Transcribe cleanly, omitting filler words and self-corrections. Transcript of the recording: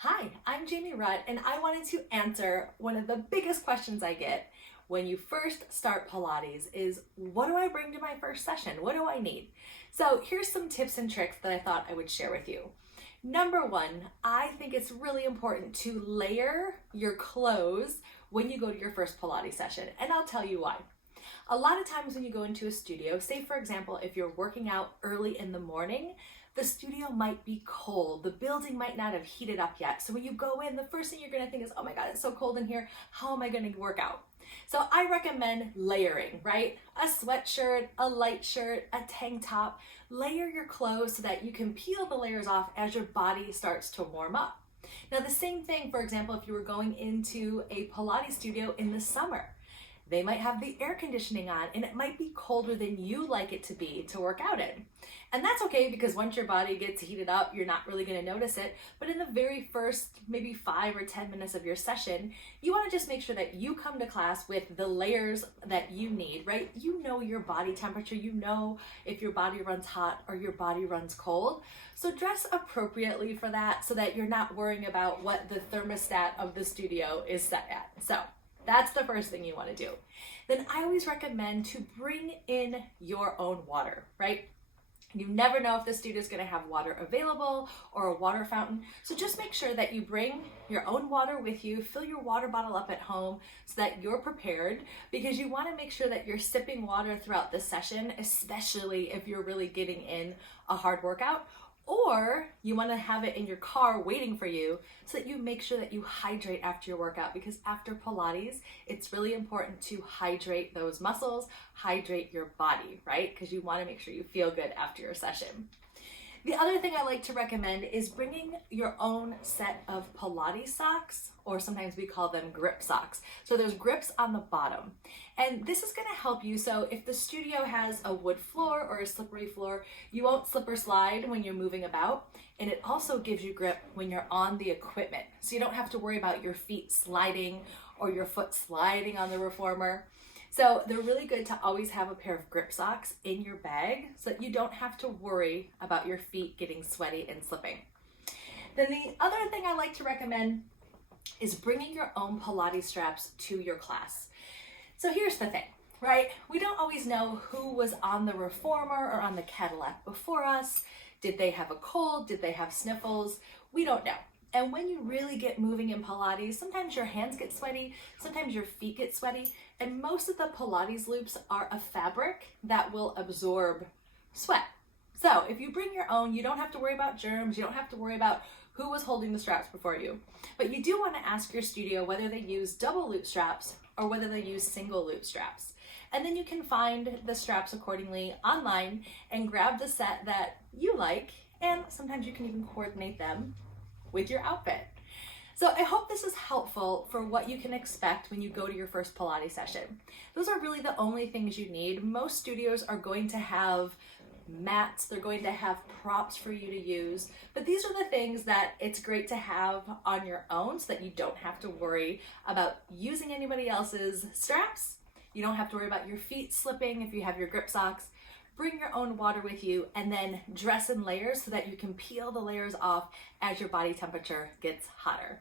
Hi, I'm Jaime Rutt, and I wanted to answer one of the biggest questions I get when you first start Pilates is, what do I bring to my first session? What do I need? So here's some tips and tricks that I thought I would share with you. Number one, I think it's really important to layer your clothes when you go to your first Pilates session, and I'll tell you why. A lot of times when you go into a studio, say for example, if you're working out early in the morning, the studio might be cold. The building might not have heated up yet. So when you go in, the first thing you're gonna think is, oh my God, it's so cold in here. How am I gonna work out? So I recommend layering, right? A sweatshirt, a light shirt, a tank top. Layer your clothes so that you can peel the layers off as your body starts to warm up. Now the same thing, for example, if you were going into a Pilates studio in the summer. They might have the air conditioning on and it might be colder than you like it to be to work out in. And that's okay because once your body gets heated up, you're not really gonna notice it. But in the very first, maybe 5 or 10 minutes of your session, you wanna just make sure that you come to class with the layers that you need, right? You know your body temperature, you know if your body runs hot or your body runs cold. So dress appropriately for that so that you're not worrying about what the thermostat of the studio is set at. So that's the first thing you want to do. Then I always recommend to bring in your own water, right? You never know if the studio is going to have water available or a water fountain. So just make sure that you bring your own water with you, fill your water bottle up at home so that you're prepared, because you want to make sure that you're sipping water throughout the session, especially if you're really getting in a hard workout. Or you want to have it in your car waiting for you so that you make sure that you hydrate after your workout, because after Pilates, it's really important to hydrate those muscles, hydrate your body, right? Because you want to make sure you feel good after your session. The other thing I like to recommend is bringing your own set of Pilates socks, or sometimes we call them grip socks. So there's grips on the bottom. And this is gonna help you. So if the studio has a wood floor or a slippery floor, you won't slip or slide when you're moving about. And it also gives you grip when you're on the equipment. So you don't have to worry about your feet sliding or your foot sliding on the reformer. So they're really good to always have a pair of grip socks in your bag so that you don't have to worry about your feet getting sweaty and slipping. Then the other thing I like to recommend is bringing your own Pilates straps to your class. So here's the thing, right? We don't always know who was on the reformer or on the Cadillac before us. Did they have a cold? Did they have sniffles? We don't know. And when you really get moving in Pilates, sometimes your hands get sweaty, sometimes your feet get sweaty, and most of the Pilates loops are a fabric that will absorb sweat. So if you bring your own, you don't have to worry about germs, you don't have to worry about who was holding the straps before you. But you do want to ask your studio whether they use double loop straps or whether they use single loop straps. And then you can find the straps accordingly online and grab the set that you like, and sometimes you can even coordinate them with your outfit. So I hope this is helpful for what you can expect when you go to your first Pilates session. Those are really the only things you need. Most studios are going to have mats, they're going to have props for you to use, but these are the things that it's great to have on your own so that you don't have to worry about using anybody else's straps. You don't have to worry about your feet slipping if you have your grip socks. Bring your own water with you and then dress in layers so that you can peel the layers off as your body temperature gets hotter.